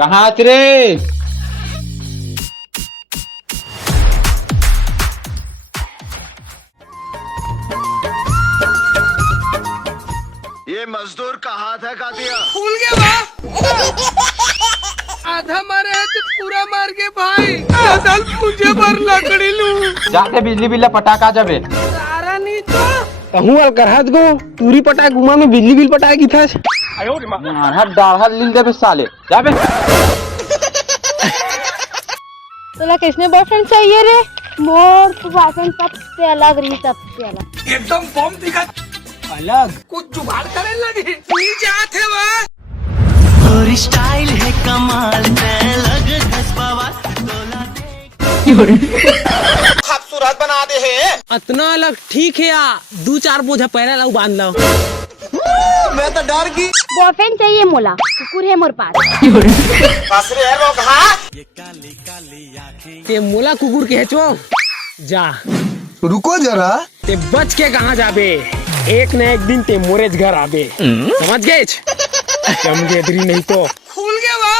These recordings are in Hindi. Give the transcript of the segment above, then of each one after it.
कहाँ रे? ये मजदूर का हाथ है का दिया फूल गया आधा मारे है तो पूरा मार के भाई दल मुझे पर लकड़ी लू जाते बिजली बिल पटाखा जाबे सारा नहीं तो कहूँ अल करहत गो तूरी पटाए गुमा में बिजली बिल पटाए की था हर डाढ़ा लील देबे साले जाबे। तोला किसने बॉयफ्रेंड चाहिए रे? मोर तो बॉयफ्रेंड सबसे अलग रही, सबसे अलग। एकदम बम दिखा अलग कुछ जुगाड़ करे लगे नीचे आते वह तोरी स्टाइल है कमाल लग धसपावा खूबसूरत बना दे है। अतना अलग ठीक है या 2-4 बोझा पहला ला बांध लो। मैं तो डर गई। बॉयफ्रेंड चाहिए मोला, कुकुर है मोर पास। बसरे है लोग हाँ। ते मोला कुकुर के हेचो जा रुको जरा। ते बच के कहाँ जाबे, एक न एक दिन ते मोरेज घर आबे, समझ गए? चमगेदरी नहीं तो फूल गया वह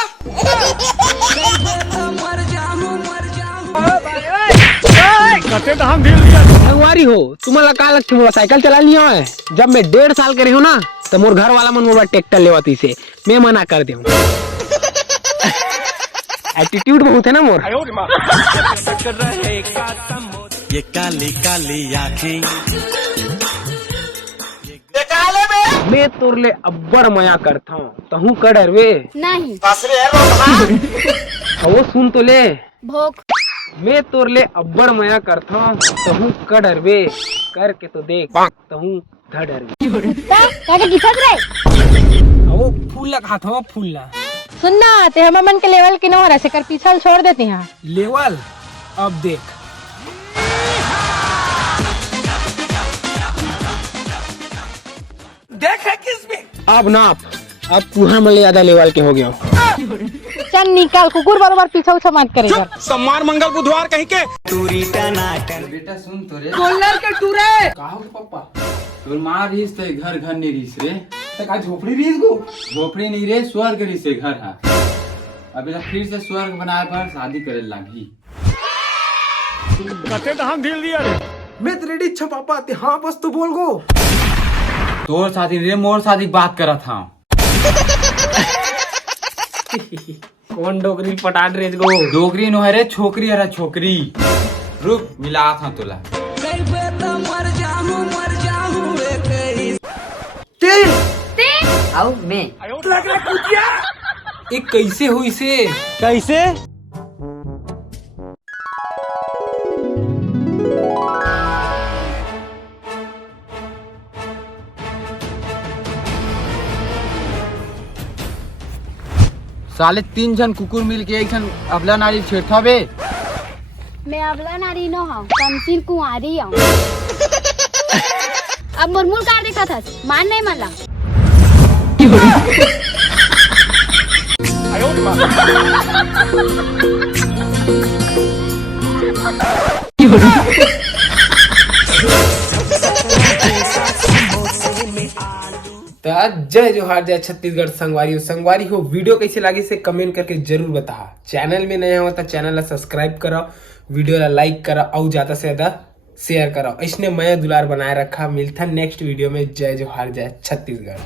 भगवारी हो तुम्हारा का लगती मोटरसाइकिल चला लिया है। जब मैं 1.5 साल के रही हूँ ना तो मोर घर वाला मन मोबाइल ट्रैक्टर लेवाती से मैं मना कर दे। एटीट्यूड बहुत है ना मोर। ये काली काली आँखें मैं तोर ले अब्बर मया करता हूँ तहू कर डरवे नहीं बसरे है लोग हाँ। वो सुन तो ले, भोग मैं तोर ले अब्बर मया करता हूँ तहू कर डरवे, करके तो देख तहू ध डरवे। काटे दिखत रहे। वो फूल लगा था फूल ला सुनना ते हम मन के लेवल के न रहे कर पीछा छोड़ देते हैं। लेवल अब देख देख है किसमें अब नाप, अब तू हम ज्यादा लेवल के हो गया। चल निकल, कुकुर बराबर पीछा उछा मत करेगा। सम्मान मंगल बुधवार कहीं के तूरी टनाटन बेटा सुन तो रे डॉलर के टूरे काहो पापा तोर माँ रहीस तो घर घर नहीं रहीस रे, का झोपड़ी रही गो झोपड़ी नहीं रे स्वर्ग रहीस रे घर है। अभी तो फिर से स्वर्ग बनाए पर शादी करे लागी। मैं तो रेडी इच्छा पापा ते हाँ बस तो बोल गो। तोर शादी रे मोर शादी बात करा था। कौन डोगरी पटाट रेज गो डोगरी नो है रे छोकरी है रे छोकरी। रुक मिला था तुला आओ मैं एक कैसे हुई से कैसे साले 3 जन कुकुर मिल के 1 जन अबला नारी छेड़ता बे। मैं अबला नारी न हूँ, कमसिन कुंवारी हूँ। अब मुरमुर कार देखा था, मान नहीं मानला। जय जोहार जय छत्तीसगढ़ संगवारी हो। वीडियो कैसे लगी से कमेंट करके जरूर बता। चैनल में नया हो तो चैनल ला सब्सक्राइब करो, वीडियो ला लाइक करो और ज्यादा से ज्यादा शेयर करो। इसने मैं दुलार बनाए रखा। मिलता नेक्स्ट वीडियो में। जय जोहार जय छत्तीसगढ़।